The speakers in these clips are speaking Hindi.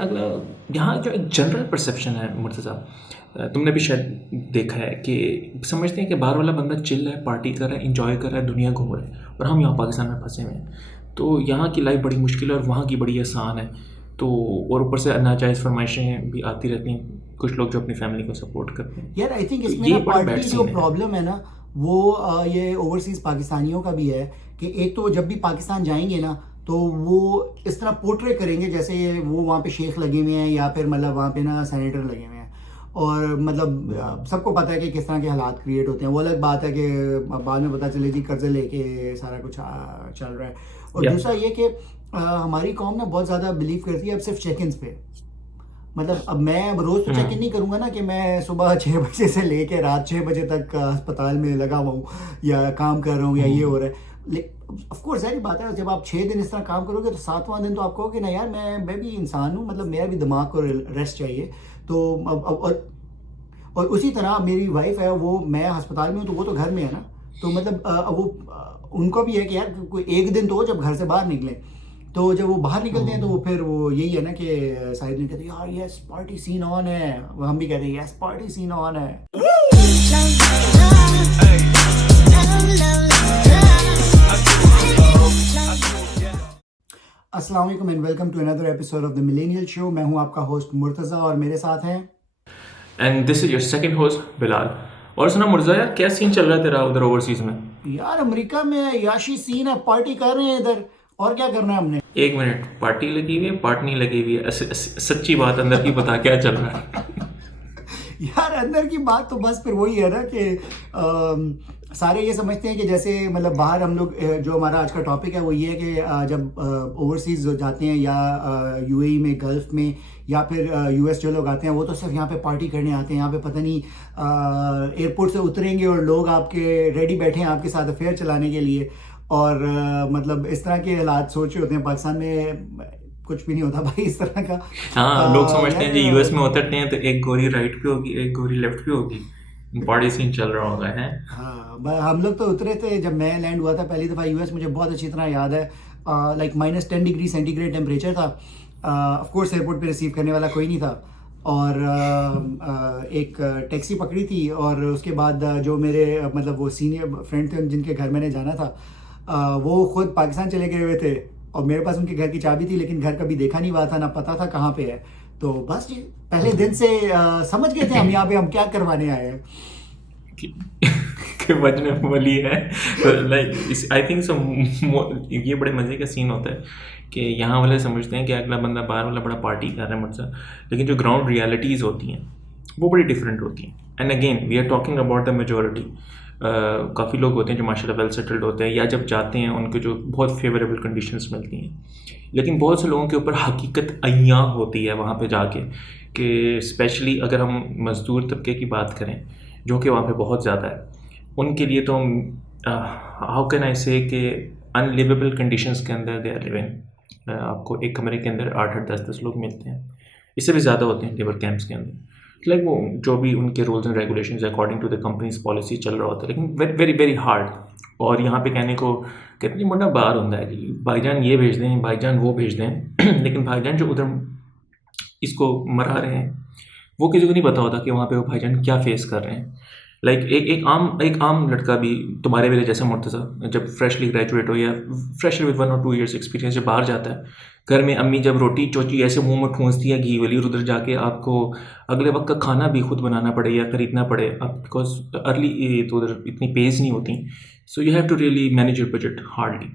अगला, यहाँ जो एक जनरल परसेप्शन है मुर्तज़ा, तुमने भी शायद देखा है कि समझते हैं कि बाहर वाला बंदा चिल है, पार्टी कर रहा है, इंजॉय कर रहा है, दुनिया घूम रहा है, और हम यहाँ पाकिस्तान में फंसे हुए हैं। तो यहाँ की लाइफ बड़ी मुश्किल है और वहाँ की बड़ी आसान है। तो और ऊपर से नाजायज़ फरमाइशें भी आती रहती हैं, कुछ लोग जो अपनी फैमिली को सपोर्ट करते हैं। यार आई थिंक तो इसमें ये ना बड़ा बैड पार्टली जो सीन है। प्रॉब्लम है ना वो ये ओवरसीज पाकिस्तानियों का भी है कि एक तो जब भी पाकिस्तान जाएंगे ना तो वो इस तरह पोर्ट्रे करेंगे जैसे वो वहाँ पे शेख लगे हुए हैं या फिर मतलब वहाँ पे ना सेनेटर लगे हुए हैं। और मतलब सबको पता है कि किस तरह के हालात क्रिएट होते हैं। वो अलग बात है कि बाद में पता चले जी कर्जे लेके सारा कुछ चल रहा है। और या दूसरा ये कि हमारी कौम ना बहुत ज़्यादा बिलीव करती है अब सिर्फ चेक इन पे। मतलब अब मैं अब रोज तो चेक इन नहीं करूंगा ना कि मैं सुबह 6 बजे से लेके रात 6 बजे तक अस्पताल में लगा हुआ हूँ या काम कर रहा हूँ या ये हो रहा है। ऑफ कोर्स सारी बात है, जब आप 6 दिन इस तरह काम करोगे तो 7वां दिन तो आप कहोगे ना यार मैं भी इंसान हूँ, मतलब मेरा भी दिमाग को रेस्ट चाहिए। तो और उसी तरह मेरी वाइफ है, वो मैं अस्पताल में हूँ तो वो तो घर में है ना। तो मतलब उनको भी है कि यार कोई एक दिन तो हो जब घर से बाहर निकले। तो जब वो बाहर निकलते हैं तो वो फिर वो यही है ना कि साहिद ने कहते हैं यार यस पार्टी सीन ऑन है, हम भी कहते हैं यस पार्टी सीन ऑन है। अस्सलाम वालेकुम and welcome to another episode of the millennial show. मैं हूं आपका होस्ट मुर्तज़ा और मेरे साथ हैं and this is your second host Bilal. और सुना मुर्जा, यार क्या सीन चल रहा है तेरा उधर ओवरसीज में? यार अमेरिका में याशी सीन है, पार्टी कर रहे हैं इधर, और क्या करना है हमने। एक मिनट, पार्टी लगी हुई है, पार्ट नहीं लगी हुई है? सच्ची बात अंदर की बता, क्या चल रहा है? यार अंदर की बात तो बस फिर वही है ना कि सारे ये समझते हैं कि जैसे मतलब बाहर हम लोग जो हमारा आज का टॉपिक है वो ये है कि जब ओवरसीज जाते हैं या यूएई में, गल्फ में या फिर यूएस जो लोग आते हैं वो तो सिर्फ यहाँ पे पार्टी करने आते हैं। यहाँ पे पता नहीं एयरपोर्ट से उतरेंगे और लोग आपके रेडी बैठे हैं आपके साथ अफेयर चलाने के लिए। और मतलब इस तरह के हालात सोच रहे होते हैं। पाकिस्तान में कुछ भी नहीं होता भाई इस तरह का। हाँ, लोग समझते हैं जी यूएस यार में उतरते हैं तो एक गोरी राइट पे होगी, एक गोरी लेफ्ट पे होगी, बॉडी सीन चल रहा होगा है। हाँ हम लोग तो उतरे थे जब मैं लैंड हुआ था पहली दफ़ा यूएस, मुझे बहुत अच्छी तरह याद है। लाइक -10 डिग्री सेंटीग्रेड टेम्परेचर था। ऑफ कोर्स एयरपोर्ट पे रिसीव करने वाला कोई नहीं था। और एक टैक्सी पकड़ी थी और उसके बाद जो मेरे मतलब वो सीनियर फ्रेंड थे जिनके घर मैंने जाना था, वो खुद पाकिस्तान चले गए हुए थे और मेरे पास उनके घर की चाबी थी लेकिन घर कभी देखा नहीं हुआ था, ना पता था कहाँ पे है। तो बस जी पहले दिन से समझ गए थे हम यहाँ पे हम क्या करवाने आए हैं। कि बजने वाली है। लाइक आई थिंक सो, ये बड़े मज़े का सीन होता है कि यहाँ वाले समझते हैं कि अगला बंदा बाहर वाला बड़ा पार्टी कर रहा है मुझसे, लेकिन जो ग्राउंड रियलिटीज़ होती हैं वो बड़ी डिफरेंट होती हैं। And again we are talking about the majority. काफ़ी लोग होते हैं जो माशाल्लाह वेल सेटल्ड होते हैं या जब जाते हैं उनको जो बहुत फेवरेबल कंडीशंस मिलती हैं, लेकिन बहुत से लोगों के ऊपर हकीकत अय्यां होती है वहाँ पे जाके, कि स्पेशली अगर हम मज़दूर तबके की बात करें जो कि वहाँ पे बहुत ज़्यादा है, उनके लिए तो हाउ कैन आई से कि अनलिवेबल कंडीशंस के अंदर दे आर लिविंग। आपको एक कमरे के अंदर 8-8 10-10 लोग मिलते हैं, इससे भी ज़्यादा होते हैं लेबर कैंप्स के अंदर। लाइक वो जो भी उनके rules and regulations according to the company's policy चल रहा होता है, लेकिन वेरी वेरी वेरी हार्ड। और यहाँ पे कहने को कितनी मुंडा बाहर होता है कि भाईजान ये भेज दें, भाईजान वो भेज दें लेकिन भाईजान जो उधर इसको मरा रहे हैं वो किसी को नहीं पता होता कि वहाँ पे वो भाईजान क्या फेस कर रहे हैं। लाइक एक आम लड़का भी तुम्हारे मेरे जैसा मुर्तज़ा जब फ्रेशली ग्रेजुएट हो या फ्रेशली विद 1 और 2 इयर्स एक्सपीरियंस जब बाहर जाता है, घर में अम्मी जब रोटी चोची ऐसे मुंह में ठूंसती है घी वाली, और उधर जाके आपको अगले वक्त का खाना भी खुद बनाना पड़े या खरीदना पड़े अब, बिकॉज अर्ली तो उधर इतनी पेज नहीं होती, so you have to really manage your budget hardly.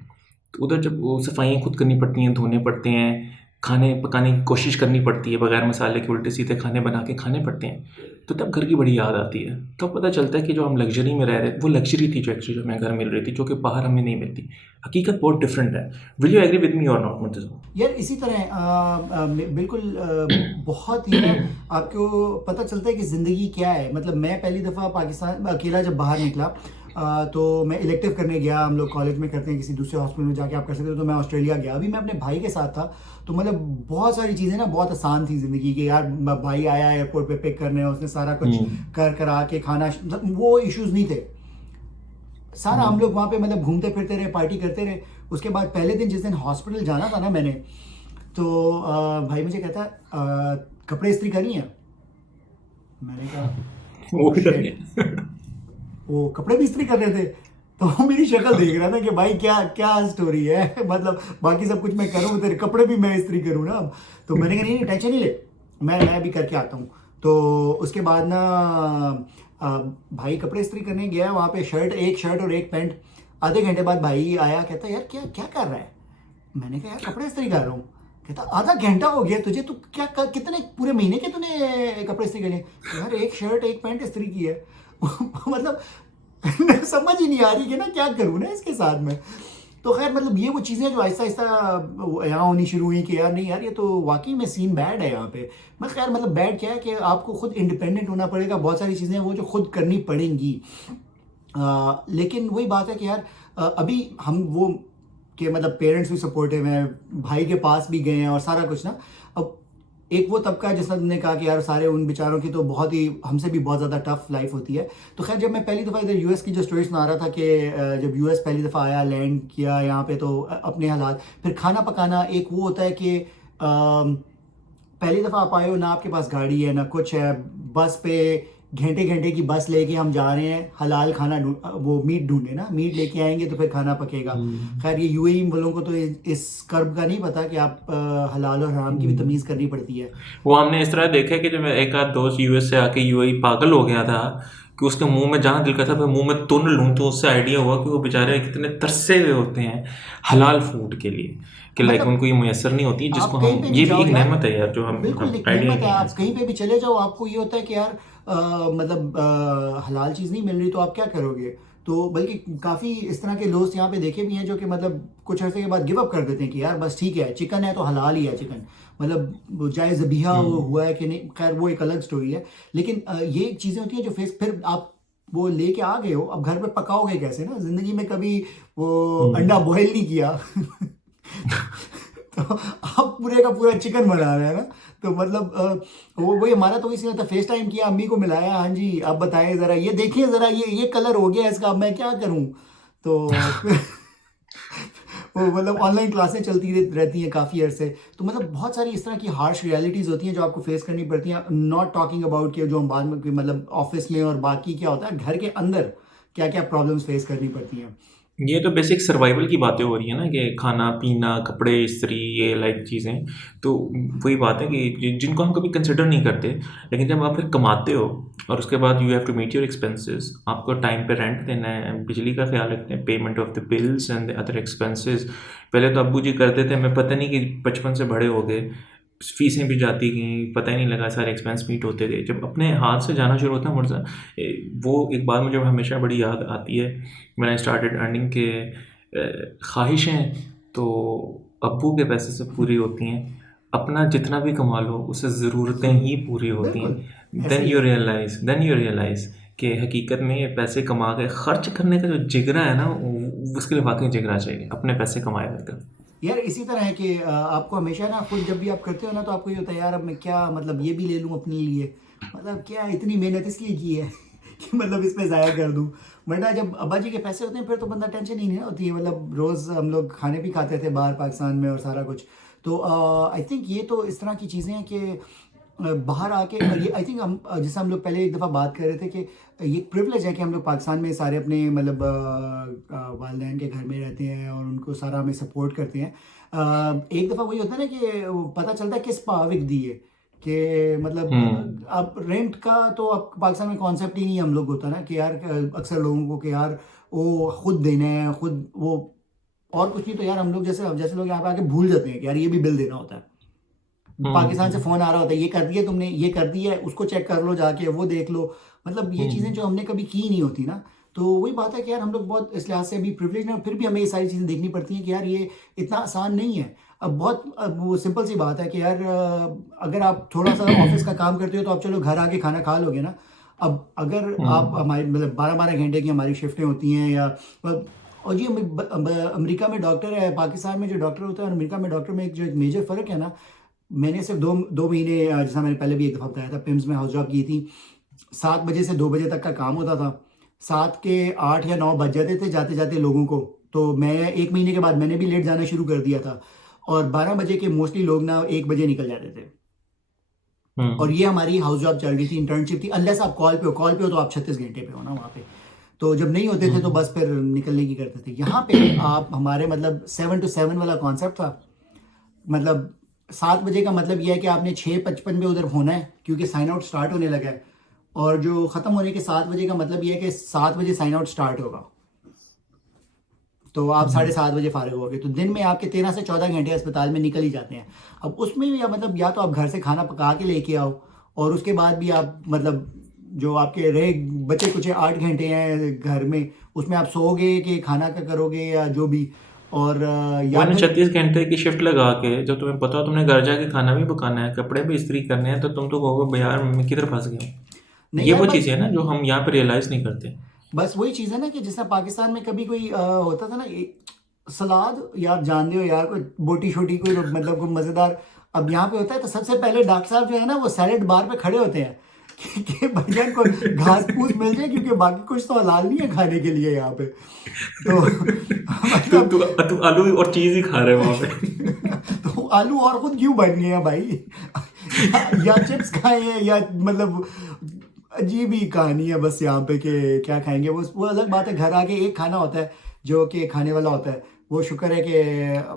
तो उधर जब वो सफाइयाँ खुद करनी पड़ती हैं, धोने पड़ते हैं, खाने पकाने की कोशिश करनी पड़ती है, बगैर मसाले के उल्टे सीधे खाने बना के खाने पड़ते हैं, तो तब घर की बड़ी याद आती है। तब पता चलता है कि जो हम लग्जरी में रह रहे थे वो लग्जरी थी जो एक्चुअली हमें घर मिल रही थी, जो कि बाहर हमें नहीं मिलती। हकीकत बहुत डिफरेंट है। Will you agree with me or not Murtaza? यार इसी तरह बिल्कुल बहुत ही ना आपको पता चलता है कि ज़िंदगी क्या है। मतलब मैं पहली दफ़ा पाकिस्तान अकेला जब बाहर निकला तो मैं इलेक्टिव करने गया। हम लोग कॉलेज में करते हैं किसी दूसरे हॉस्पिटल में जाके आप कर सकते हो, तो मैं ऑस्ट्रेलिया गया। अभी मैं अपने भाई के साथ था तो मतलब बहुत सारी चीज़ें ना बहुत आसान थी ज़िंदगी की। यार भाई आया एयरपोर्ट पे पिक करने, उसने सारा कुछ कर करा के खाना, वो इश्यूज़ नहीं थे। सारा हम लोग वहाँ पे मतलब घूमते फिरते रहे, पार्टी करते रहे। उसके बाद पहले दिन जिस दिन हॉस्पिटल जाना था ना मैंने, तो भाई मुझे कहता है कपड़े इस्त्री करनी है। मैंने कहा वो ओह भी कर शिट, लिया। वो कपड़े भी इस्त्री कर रहे थे। तो वो मेरी शक्ल देख रहा था कि भाई क्या क्या स्टोरी है मतलब बाकी सब कुछ मैं करूँ, तेरे कपड़े भी मैं इस्त्री करूँ ना अब। तो मैंने कहा नहीं नहीं टेंशन नहीं ले, मैं अभी करके आता हूँ। तो उसके बाद ना भाई कपड़े इस्त्री करने गया वहाँ पे, एक शर्ट और एक पैंट। आधे घंटे बाद भाई आया, कहता यार क्या क्या कर रहा है। मैंने कहा यार कपड़े इस्त्री कर रहा हूँ। कहता आधा घंटा हो गया तुझे, तू क्या कितने पूरे महीने के तूने कपड़े इस्त्री कर लिए। यार एक शर्ट एक पैंट इस्त्री की है मतलब समझ ही नहीं आ रही कि ना क्या करूँ ना इसके साथ में। तो खैर मतलब ये वो चीज़ें जो आहिस्ता आहिस्ता यहाँ होनी शुरू हुई कि यार नहीं यार ये तो वाकई में सीन बैड है यहाँ पे। मैं खैर मतलब बैड क्या है कि आपको खुद इंडिपेंडेंट होना पड़ेगा, बहुत सारी चीज़ें वो जो खुद करनी पड़ेंगी। लेकिन वही बात है कि यार अभी हम वो कि मतलब पेरेंट्स भी सपोर्टिव हैं, भाई के पास भी गए हैं और सारा कुछ ना। अब एक वो तबका है जैसा तुमने कहा कि यार सारे उन बेचारों की तो बहुत ही हमसे भी बहुत ज़्यादा टफ लाइफ होती है। तो खैर जब मैं पहली दफ़ा इधर यूएस की जो स्टोरी सुना रहा था कि जब यूएस पहली दफ़ा आया लैंड किया यहाँ पे तो अपने हालात, फिर खाना पकाना एक वो होता है कि पहली दफ़ा आप आए हो ना, आपके पास गाड़ी है ना कुछ है, बस पे घंटे घंटे की बस लेके हम जा रहे हैं हलाल खाना वो मीट ढूंढने ना, मीट लेके आएंगे तो फिर खाना पकेगा। खैर ये यूएई वालों को तो इस कर्ब का नहीं पता कि आप हलाल और हराम की भी तमीज़ करनी पड़ती है। वो हमने इस तरह देखा कि जब एक आध दोस्त यूएस से आके यूएई पागल हो गया था कि उसके मुंह में जहाँ दिल करता था मुंह में तुन लूँ, तो उससे आइडिया हुआ कि वो बेचारे कितने तरसे हुए होते हैं हलाल फूड के लिए, कि लाइक मतलब उनको ये मैसर नहीं होती जिसको आप कहीं हम, पे भी ये भी जाओ एक यार, नेमत है यार जो हम बिल्कुल एक आइडिया ही नेमत है। नहीं है आप इसका। कहीं पे भी चले जाओ आपको ये होता है कि यार मतलब हलाल चीज़ नहीं मिल रही तो आप क्या करोगे। तो बल्कि काफ़ी इस तरह के दोस्त यहाँ पे देखे भी हैं जो कि मतलब कुछ अर्से के बाद गिव अप कर देते हैं कि यार बस ठीक है चिकन है तो हलाल ही है चिकन, मतलब वो चाहे ज़बीहा हुआ है कि नहीं, खैर वो एक अलग स्टोरी है। लेकिन ये चीज़ें होती हैं जो फेस फिर आप वो लेके आ गए हो, अब घर पे पकाओगे कैसे ना, ज़िंदगी में कभी वो अंडा बॉयल नहीं किया तो आप पूरे का पूरा चिकन बना रहे हैं ना। तो मतलब वो वही हमारा तो इसी था, फेस टाइम किया, अम्मी को मिलाया, हाँ जी आप बताएं ज़रा, ये देखिए ज़रा ये कलर हो गया इसका, अब मैं क्या करूं। तो वो मतलब ऑनलाइन क्लासें चलती रहती हैं काफ़ी अरसे। तो मतलब बहुत सारी इस तरह की हार्श रियलिटीज़ होती हैं जो आपको फेस करनी पड़ती हैं। नॉट टॉकिंग अबाउट कि जो हम बाद में मतलब ऑफिस में और बाकी क्या होता है घर के अंदर क्या क्या प्रॉब्लम्स फेस करनी पड़ती हैं। ये तो बेसिक सर्वाइवल की बातें हो रही है ना कि खाना पीना कपड़े इस्त्री ये लाइक चीज़ें, तो वही बात है कि जिनको हम कभी कंसिडर नहीं करते, लेकिन जब आप फिर कमाते हो और उसके बाद you have to meet your expenses, आपको टाइम पे रेंट देना है, बिजली का ख्याल रखते हैं, payment of the bills and the other expenses. पहले तो अब्बू जी करते थे, मैं पता नहीं कि बचपन से बड़े हो गए, फीसें भी जाती गई, पता ही नहीं लगा, सारे एक्सपेंस मीट होते गए। जब अपने हाथ से जाना शुरू होता है मुर्जा, वो एक बात मुझे हमेशा बड़ी याद आती है, मैंने आई स्टार्टेड अर्निंग के ख्वाहिशें तो अब्बू के पैसे से पूरी होती हैं, अपना जितना भी कमा लो उससे ज़रूरतें ही पूरी होती बिल्कुल हैं। ऐसे ही है। देन यू रियलाइज़ कि हकीकत में ये पैसे कमा के खर्च करने का जो जिगरा है ना, उसके लिए वाकई जिगरा चाहिए, अपने पैसे कमाए करके। यार इसी तरह है कि आपको हमेशा ना खुद जब भी आप करते हो ना तो आपको ये होता है यार अब मैं क्या मतलब ये भी ले लूँ अपने लिए, मतलब क्या इतनी मेहनत इसलिए की है कि मतलब इसमें ज़ाया कर दूँ। वरना जब अब्बा जी के पैसे होते हैं फिर तो बंदा टेंशन ही नहीं होती है, मतलब रोज़ हम लोग खाने भी खाते थे बाहर पाकिस्तान में और सारा कुछ। तो आई थिंक ये तो इस तरह की चीज़ें हैं कि बाहर आके ये आई थिंक हम जैसे हम लोग पहले एक दफ़ा बात कर रहे थे कि ये प्रिविलेज है कि हम लोग पाकिस्तान में सारे अपने मतलब वालिदैन के घर में रहते हैं और उनको सारा हमें सपोर्ट करते हैं। एक दफ़ा वही होता है ना कि पता चलता है किस पाविक दी है कि मतलब अब रेंट का तो अब पाकिस्तान में कॉन्सेप्ट ही नहीं हम लोग होता ना कि यार अक्सर लोगों को कि यार वो खुद देना है खुद वो, और कुछ नहीं तो यार हम लोग जैसे जैसे लोग यहाँ पे आके भूल जाते हैं कि यार ये भी बिल देना होता है। पाकिस्तान से फ़ोन आ रहा होता है ये कर दिया तुमने, ये कर दिया है, उसको चेक कर लो जाके, वो देख लो, मतलब ये चीज़ें जो हमने कभी की नहीं होती ना। तो वही बात है कि यार हम लोग बहुत इस लिहाज से अभी प्रिविलेज हैं, फिर भी हमें ये सारी चीज़ें देखनी पड़ती हैं कि यार ये इतना आसान नहीं है। अब वो सिंपल सी बात है कि यार अगर आप थोड़ा सा ऑफिस का काम करते हो तो आप चलो घर आके खाना खा लोगे ना। अब अगर आप हमारी मतलब 12-12 घंटे की हमारी शिफ्टें होती हैं या और जी अमेरिका में डॉक्टर है, पाकिस्तान में जो डॉक्टर होता है और अमेरिका में डॉक्टर में एक मेजर फ़र्क है ना। मैंने सिर्फ दो महीने जैसा मैंने पहले भी एक दफ़ा बताया था पिम्स में हाउस जॉब की थी। 7 बजे से 2 बजे तक का काम होता था, 7 के 8 या 9 बज जाते थे जाते जाते लोगों को। तो मैं 1 महीने के बाद मैंने भी लेट जाना शुरू कर दिया था और 12 बजे के मोस्टली लोग ना 1 बजे निकल जाते थे। और हम्म। ये हमारी हाउस जॉब चल रही थी, इंटर्नशिप थी। अनलेस आप कॉल पे हो तो आप 36 घंटे पे हो ना वहाँ पे। तो जब नहीं होते थे तो बस फिर निकलने की करते थे। यहाँ पे आप हमारे मतलब 7 to 7 वाला कॉन्सेप्ट था। मतलब 7 बजे का मतलब यह है कि आपने 6:55 पे उधर होना है, क्योंकि साइन आउट स्टार्ट होने लगा है। और जो ख़त्म होने के 7 बजे का मतलब यह है कि 7 बजे साइन आउट स्टार्ट होगा, तो आप 7:30 बजे फारिग हो गए। तो दिन में आपके 13 से 14 घंटे अस्पताल में निकल ही जाते हैं। अब उसमें भी मतलब या तो आप घर से खाना पका के लेके आओ, और उसके बाद भी आप मतलब जो आपके रहे बचे कुछ 8 घंटे हैं घर में, उसमें आप सोओगे कि खाना का करोगे या जो भी। और या वरना फिर 36 घंटे की शिफ्ट लगा के जब तुम्हें पता हो तुमने घर जाके खाना भी पकाना है, कपड़े भी इस्त्री करने हैं, तो तुम तो कहोगे यार मैं किधर फंस गया हूँ। नहीं ये यार, वो बस चीज़ें हैं ना जो हम यहाँ पे रियलाइज़ नहीं करते। बस वही चीज़ है ना कि जैसा पाकिस्तान में कभी कोई होता था ना सलाद, या आप जानते हो यार, कोई बोटी शोटी कोई मतलब कोई मज़ेदार। अब यहाँ पे होता है तो सबसे पहले डॉक्टर साहब जो है ना वो सैलेड बार पे खड़े होते हैं कि भैया को घास फूस मिल जाए, क्योंकि बाकी कुछ तो हलाल नहीं है खाने के लिए यहाँ पे। तो तू मतलब तू तू आलू और चीज़ ही खा रहे हो वहाँ पे। तो आलू और खुद क्यों बन गए हैं भाई? या चिप्स खाए हैं, या मतलब अजीब ही कहानी है बस यहाँ पे कि क्या खाएंगे। वो अलग बात है। घर आके एक खाना होता है जो कि खाने वाला होता है। वो शुक्र है कि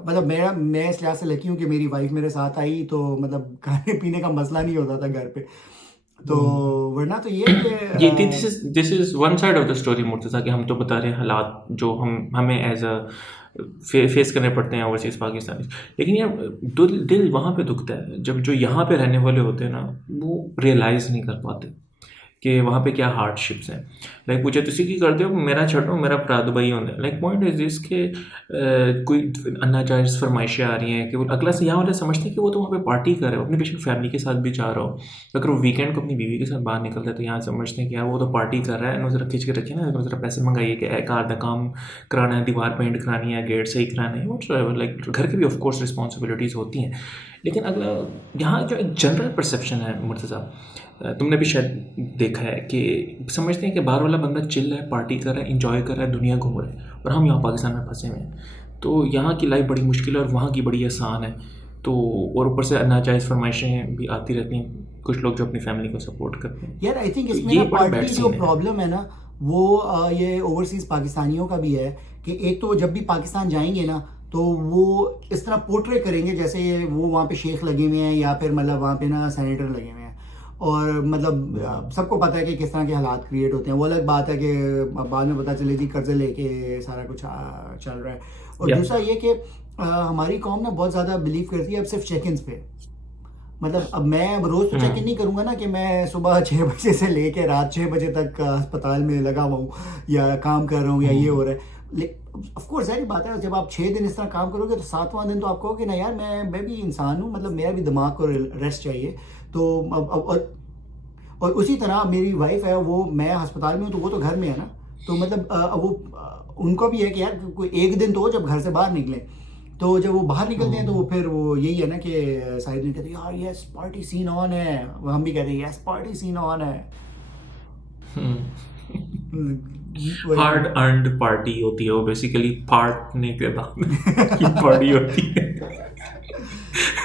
मतलब मैं इस लिहाज से लकी हूँ कि मेरी वाइफ मेरे साथ आई, तो मतलब खाने पीने का मसला नहीं होता था घर पे। तो वरना तो ये है कि ये this is one side of the story Murtaza, कि हम तो बता रहे हैं हालात जो हमें एज अ फेस करने पड़ते हैं ओवरसीज़ पाकिस्तानी। लेकिन यार दिल वहाँ पे दुखता है जब जो यहाँ पे रहने वाले होते हैं ना वो रियलाइज़ नहीं कर पाते कि वहाँ पे क्या हार्डशिप्स हैं। लाइक पूछे तुसी की करते हो, मेरा छड्डो मेरा भरा दुबई होंदा है। लाइक पॉइंट इज दिस के कोई अनाजायज़ फरमाइशें आ रही हैं कि वो अगला से यहाँ वाले समझते हैं कि वो तो वहाँ पे पार्टी कर रहे हो, अपनी बेशक फैमिली के साथ भी जा रहा हो। अगर वो वीकेंड को अपनी बीवी के साथ बाहर निकलता है तो यहाँ समझते हैं कि यार वो तो पार्टी कर रहा है ना, ज़रा खींच के रखिए ना, ज़रा पैसे मंगाइए कि एक आधा काम कराना है, दीवार पेंट करानी है, गेट सही कराना है, वो लाइक घर की भी ऑफकोर्स रिस्पॉन्सिबिलिटीज़ होती हैं। लेकिन अगला यहाँ जो एक जनरल परसेप्शन है मुर्तज़ा, तुमने भी शायद देखा है कि समझते हैं कि बाहर वाला बंदा चिल है, पार्टी कर रहा है, इंजॉय कर रहा है, दुनिया घूम रहा है, और हम यहाँ पाकिस्तान में फंसे हुए हैं। तो यहाँ की लाइफ बड़ी मुश्किल है और वहाँ की बड़ी आसान है। तो और ऊपर से नाजायज़ फरमाइशें भी आती रहती हैं, कुछ लोग जो अपनी फैमिली को सपोर्ट करते हैं। यार आई थिंक तो इसमें ये ना बड़ा बैड पार्टली जो सीन है। प्रॉब्लम है ना वो ये ओवरसीज पाकिस्तानियों का भी है कि एक तो जब भी पाकिस्तान जाएंगे ना तो वो इस तरह पोर्ट्रे करेंगे जैसे वो वहाँ पे शेख लगे हुए हैं, या फिर मतलब वहाँ पे ना सेनेटर लगे हुए हैं। और मतलब सबको पता है कि किस तरह के हालात क्रिएट होते हैं। वो अलग बात है कि बाद में पता चले जी कर्जे लेके सारा कुछ चल रहा है। और दूसरा ये कि हमारी कौम ना बहुत ज़्यादा बिलीव करती है अब सिर्फ चेक इन्स पे। मतलब अब मैं अब रोज़ तो चेक इन नहीं करूँगा ना कि मैं सुबह 6 बजे से लेके रात 6 बजे तक अस्पताल में लगा हुआ हूँ या काम कर रहा हूँ या ये हो रहा है। ऑफ कोर्स सारी बात है, जब आप 6 दिन इस तरह काम करोगे तो 7वां दिन तो आप कहोगे ना यार मैं भी इंसान हूँ, मतलब मेरा भी दिमाग को रेस्ट चाहिए। तो अब और उसी तरह मेरी वाइफ है, वो मैं अस्पताल में हूँ तो वो तो घर में है ना। तो मतलब उनको भी है कि यार कोई एक दिन तो हो जब घर से बाहर निकलें। तो जब वो बाहर निकलते हैं तो वो फिर वो यही है ना कि साहिद ने कहते हैं यार यस पार्टी सीन ऑन है, हम भी कहते हैं यस पार्टी सीन ऑन है। हार्ड अर्नड पार्टी होती है वो, बेसिकली फाड़ने के बाद की पार्टी होती है।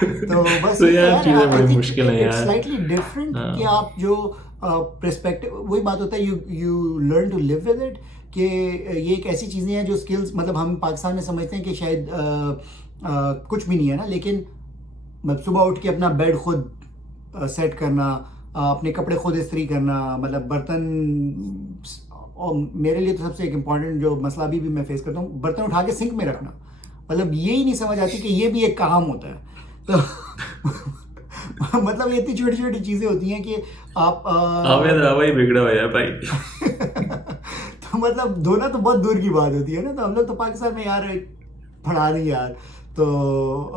तो बस तो ये यार यार चीज़ें आई बड़ी थिंक मुश्किल है इट्स यार। स्लाइटली डिफरेंट कि आप जो पर्सपेक्टिव, वही बात होता है you learn to live with it, कि ये एक ऐसी चीज़ें हैं जो स्किल्स मतलब हम पाकिस्तान में समझते हैं कि शायद कुछ भी नहीं है ना, लेकिन मतलब सुबह उठ के अपना बेड खुद सेट करना, अपने कपड़े खुद इस्त्री करना, मतलब बर्तन। और मेरे लिए तो सबसे एक इम्पॉर्टेंट जो मसला अभी भी मैं फेस करता हूँ, बर्तन उठा के सिंक में रखना। मतलब ये ही नहीं समझ आती कि ये भी एक काम होता है। तो मतलब ये इतनी छोटी छोटी चीज़ें होती हैं कि आप आवेद रावा ही बिगड़ा हुआ है भाई। तो मतलब धोना तो बहुत दूर की बात होती है ना। तो हम लोग तो पाकिस्तान में यार पढ़ा नहीं यार। तो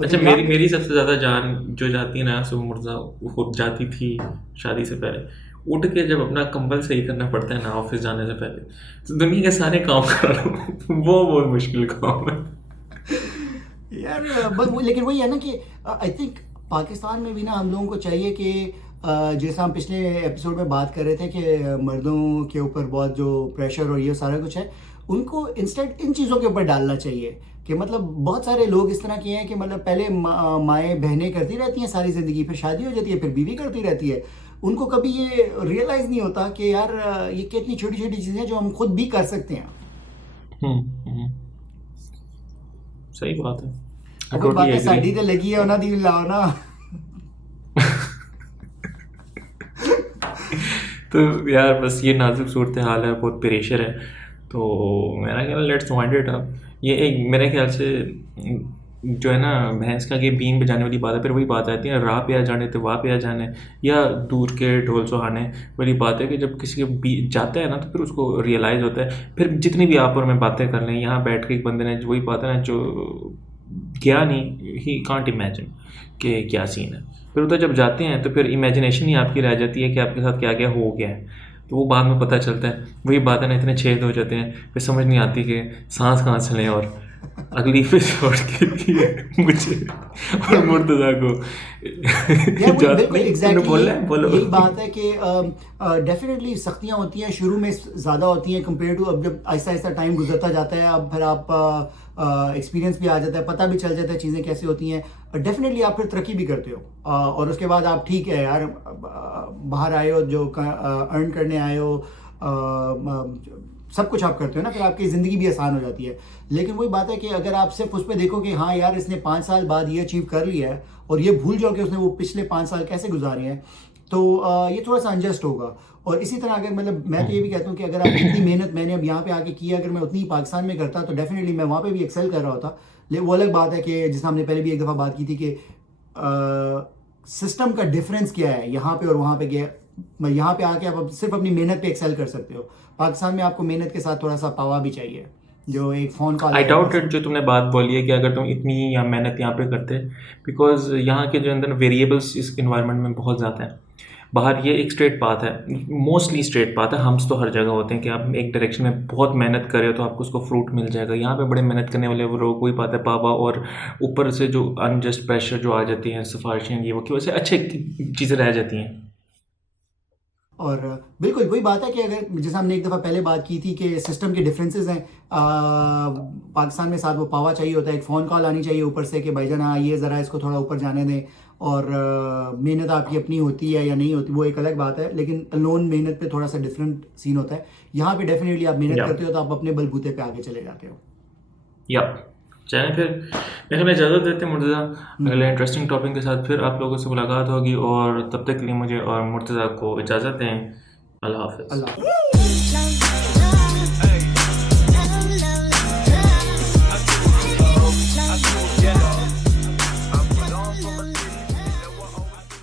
अच्छा, मेरी सबसे ज़्यादा जान जो जाती है ना सुबह मुर्जा, वो जाती थी शादी से पहले, उठ के जब अपना कंबल सही करना पड़ता है ना ऑफिस जाने से पहले, तो दुनिया के सारे काम कर रहा हूँ। वो बहुत मुश्किल काम है यार। बस वो लेकिन वही है ना कि आई थिंक पाकिस्तान में भी ना हम लोगों को चाहिए कि जैसा हम पिछले एपिसोड में बात कर रहे थे कि मर्दों के ऊपर बहुत जो प्रेशर और ये सारा कुछ है, उनको इंस्टेंट इन चीज़ों के ऊपर डालना चाहिए कि मतलब बहुत सारे लोग इस तरह के हैं कि मतलब पहले माएँ बहनें करती रहती हैं सारी ज़िंदगी, फिर शादी हो जाती है, फिर बीवी करती रहती है। उनको कभी ये रियलाइज़ नहीं होता कि यार ये कितनी छोटी-छोटी चीज़ें हैं जो हम खुद भी कर सकते हैं। सही बात है, आई वही बात टोटली है, एग्री। साडी ते लगी है ਉਹਨਾਂ ਦੀ ਲਾਓ ना। तो यार बस ये नाजुक सूरत हाल है, बहुत प्रेशर है, तो मेरा ख्याल लेट्स वाइंड इट अप। ये एक मेरे ख्याल से जो है ना भैंस का ये बीन बजाने वाली बात है, फिर वही बात आती है राह पे आ जाने तो वाह पे आ जाने, या दूर के ढोल सुहाने वाली बात है कि जब किसी के जाता है ना तो फिर उसको रियलाइज़ होता है। फिर जितनी भी आप और मैं बातें कर लें यहाँ बैठ के, एक बंदे ने वही बात है ना जो गया नहीं, ही कांट इमेजिन कि क्या सीन है। फिर उधर जब जाते हैं तो फिर इमेजिनेशन ही आपकी रह जाती है कि आपके साथ क्या क्या हो गया है, तो वो बाद में पता चलता है। वही बात है ना, इतने छेद हो जाते हैं, फिर समझ नहीं आती कि सांस कहाँ से लें। और अगली एपिसोड के लिए मुझे और मुर्तज़ा को या वही इजाज़त बिल्कुल नहीं, एग्जैक्टली तुमने बोलना है बोलो। यही बात है कि डेफिनेटली सख्तियाँ होती हैं शुरू में, ज़्यादा होती हैं कंपेयर टू अब जब आहिस्ता आहिस्ता टाइम गुजरता जाता है, अब फिर आप एक्सपीरियंस भी आ जाता है, पता भी चल जाता है चीज़ें कैसे होती हैं, डेफिनेटली आप फिर तरक्की भी करते हो। और उसके बाद आप ठीक है यार, बाहर आए हो, जो अर्न करने आए हो, सब कुछ आप करते हो ना, फिर आपकी ज़िंदगी भी आसान हो जाती है। लेकिन वही बात है कि अगर आप सिर्फ उस पर देखो कि हाँ यार इसने 5 साल बाद ये अचीव कर लिया है, और ये भूल जाओ कि उसने वो पिछले 5 साल कैसे गुजारे हैं, तो ये थोड़ा सा अनजस्ट होगा। और इसी तरह अगर मतलब मैं तो ये भी कहता हूँ कि अगर आप जितनी मेहनत मैंने अब यहाँ पे आके की है, अगर मैं उतनी ही पाकिस्तान में करता तो डेफिनेटली मैं वहाँ पे भी एक्सेल कर रहा होता। लेकिन वो अलग बात है कि जिस हमने पहले भी एक दफ़ा बात की थी कि सिस्टम का डिफरेंस क्या है यहाँ पे और वहाँ पे क्या है। यहाँ पे आके आप सिर्फ अपनी मेहनत पे एक्सेल कर सकते हो, पाकिस्तान में आपको मेहनत के साथ थोड़ा सा पावा भी चाहिए, जो एक phone call. I doubt it जो तुमने बात बोली है कि अगर तुम इतनी या मेहनत यहाँ पे करते, बिकॉज यहाँ के जो अंदर वेरिएबल्स इस इन्वायरमेंट में बहुत ज़्यादा हैं। बाहर ये एक स्ट्रेट पाथ है, मोस्टली स्ट्रेट पाथ है, हम्स तो हर जगह होते हैं कि आप एक डायरेक्शन में बहुत मेहनत करें तो आपको उसको फ्रूट मिल जाएगा। यहाँ पे बड़े मेहनत करने वाले वो लोग, कोई बात है पावा, और ऊपर से जो अनजस्ट प्रेशर जो आ जाती हैं, सिफारिशें ये वो की वजह से अच्छी चीज़ें रह जाती हैं। और बिल्कुल वही बात है कि अगर जैसे हमने एक दफ़ा पहले बात की थी कि सिस्टम के डिफरेंसेस हैं, पाकिस्तान में साथ वो पावा चाहिए होता है, एक फ़ोन कॉल आनी चाहिए ऊपर से कि भाईजान हाँ ये ज़रा इसको थोड़ा ऊपर जाने दें, और मेहनत आपकी अपनी होती है या नहीं होती वो एक अलग बात है, लेकिन लोन मेहनत पे थोड़ा सा डिफरेंट सीन होता है। यहाँ पे डेफिनेटली आप मेहनत करते हो तो आप अपने बलबूते पे आगे चले जाते हो। या चलें फिर मेरे में इजाज़त देते हैं मुर्तज़ा, अगले इंटरेस्टिंग टॉपिक के साथ फिर आप लोगों से मुलाकात होगी, और तब तक के लिए मुझे और मुर्तज़ा को इजाज़त दें। अल्लाह हाफ़िज़। अल्लाह।